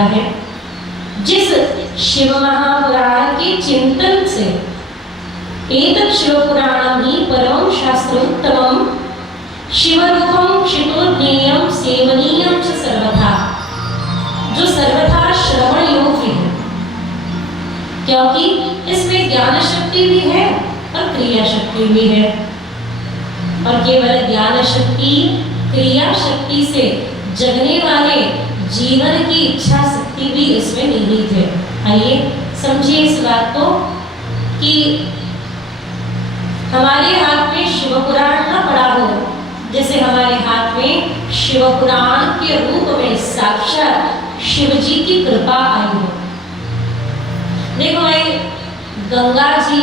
लिखा है, जिस शिव महापुराण के चिंतन से एतत् शिव पुराणम ही परम शास्त्रोत्तमम शिवरूपम क्षितोज्ञेयम सेवनीयम च सर्वथा, जो सर्वथा श्रवण योग्य है, क्योंकि इसमें ज्ञान शक्ति भी है और क्रिया शक्ति भी है। और केवल ज्ञान शक्ति क्रिया शक्ति से जगने वाले जीवन की इच्छा शक्ति भी इसमें निहित है। आइए समझिए इस बात को कि हमारे हाथ में शिव पुराण न पड़ा हो, जैसे हमारे हाथ में शिव पुराण के रूप में साक्षात शिव जी की कृपा आई हो। देखो भाई, गंगा जी,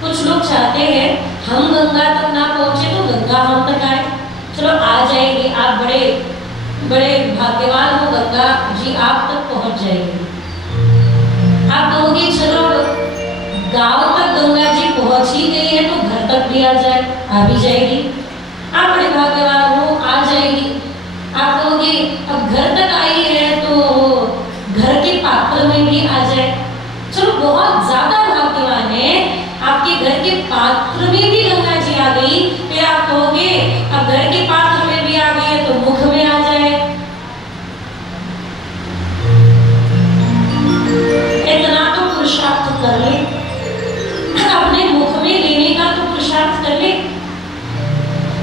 कुछ लोग चाहते हैं हम गंगा तक ना पहुंचे तो गंगा हम तक आए। चलो आ जाएंगे, आप बड़े बड़े भाग्यवान हो, गंगा जी आप तक पहुंच जाएंगे। आप कहोगे चलो गांव तक गंगा जी पहुंच ही गई है तो घर तक भी आ जाए, आ भी जाएगी। आप बड़े भाग्यवान हो, आ जाएगी। आप कहोगे अब घर तक आई है तो घर के पात्र में भी आ जाए। चलो बहुत ज्यादा भाग्यवान है, आपके घर के पात्र में भी गंगा जी आ गई, फिर आप कहोगे अब घर के पात्र में भी आ गई है तो मुख में आ जाए। इतना तो पुरुषार्थ कर ले, अपने मुख में लेने का तो पुरुषार्थ कर ले।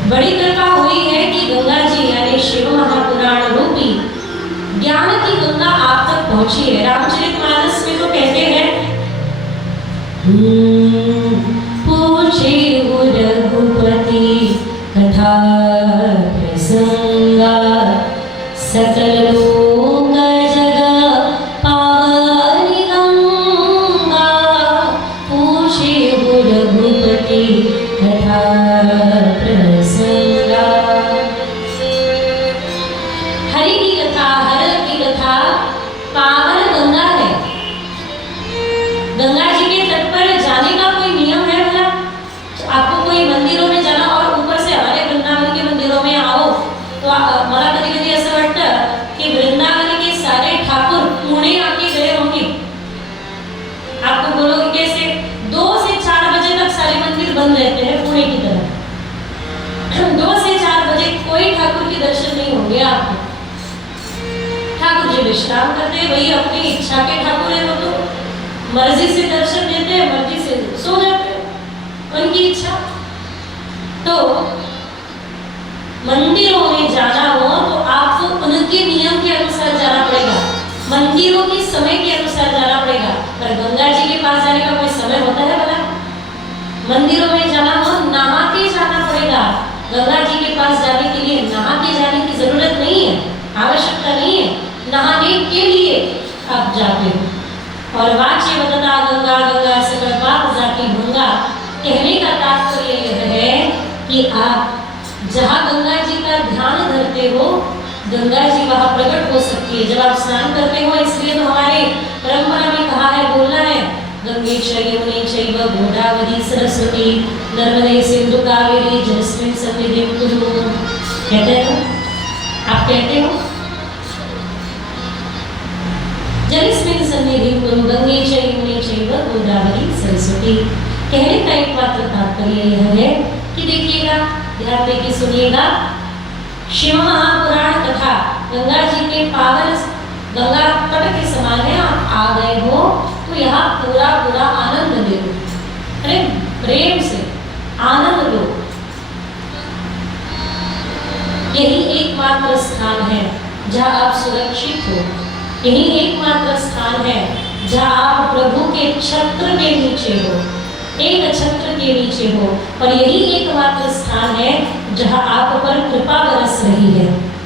बड़ी कृपा हुई है कि गंगा जी यानी शिव महापुराण रूपी ज्ञान की गंगा आप तक पहुंची है। रामचरितमानस में तो कहते हैं पूछे रघुपति कथा प्रसंगा, सकल लोक जग पावनी गंगा। पूछे रघुपति कथा प्रसंगा। हरि की कथा, हर की कथा पावन गंगा है। गंगा जी के तट पर जाने का कोई नियम है भला? आपको कोई मंदिरों में जाना और ऊपर से हमारे वृंदावन के मंदिरों में आओ तो मला कभी कभी ऐसा लगता कि वृंदावन के सारे ठाकुर पुणे आके गए होंगे। आपको बोलोगे कैसे? 2 से 4 बजे तक सारे मंदिर बंद रहते हैं पुणे की तरह। 2 से 4 बजे कोई ठाकुर के दर्शन नहीं होंगे आपको। ठाकुर जी विश्राम करते हैं, वही अपनी इच्छा के ठाकुर है, वो तो मर्जी से दर्शन देते हैं, मर्जी से सो जाते हैं, उनकी इच्छा। तो मंदिरों में जाना हो तो आपको उनके नियम के अनुसार जाना पड़ेगा, मंदिरों के समय के अनुसार जाना पड़ेगा। पर गंगा जी के पास जाने का कोई समय होता है भला? मंदिरों में जाना हो नहा के जाना पड़ेगा। गंगा जी के पास जाने के लिए नहा के जाने की जरूरत नहीं है, आवश्यकता नहीं है। नहाने के लिए आप जाते हो। और वाच्य वदना गंगा गंगा सकल पाप जाति भंगा, कहने का तात्पर्य यह है कि आप जहाँ गंगा जी का ध्यान धरते हो, गंगा जी वहाँ प्रकट हो सकती है। जब आप स्नान करते हो, इसलिए तो हमारे परंपरा में कहा है, बोलना है गंगे च यमुने चैव गोदावरी सरस्वती नर्मदे सिंधु कावेरी जलस्मिन् सन्निधिं कुरु। कहते हो? आप कहते हो? जलस्मिन् सन्निधिं कुरु गंगे च यमुने चैव गोदावरी सरस्वती। कहने का एकमात्र तात्पर्य यह है कि देखिएगा, ध्यान देके सुनिएगा, शिव महापुराण कथा गंगा जी के पावन गंगा तट के समान है। आप आ गए हो तो यहाँ पूरा पूरा आनंद ले लो, अरे प्रेम से आनंद लो। यही एकमात्र स्थान है जहाँ आप सुरक्षित हो, यही एकमात्र स्थान है जहाँ आप प्रभु के छत्र के नीचे हो, एक छत्र के नीचे हो। और यही एकमात्र स्थान है जहाँ आप पर कृपा बरस रही है।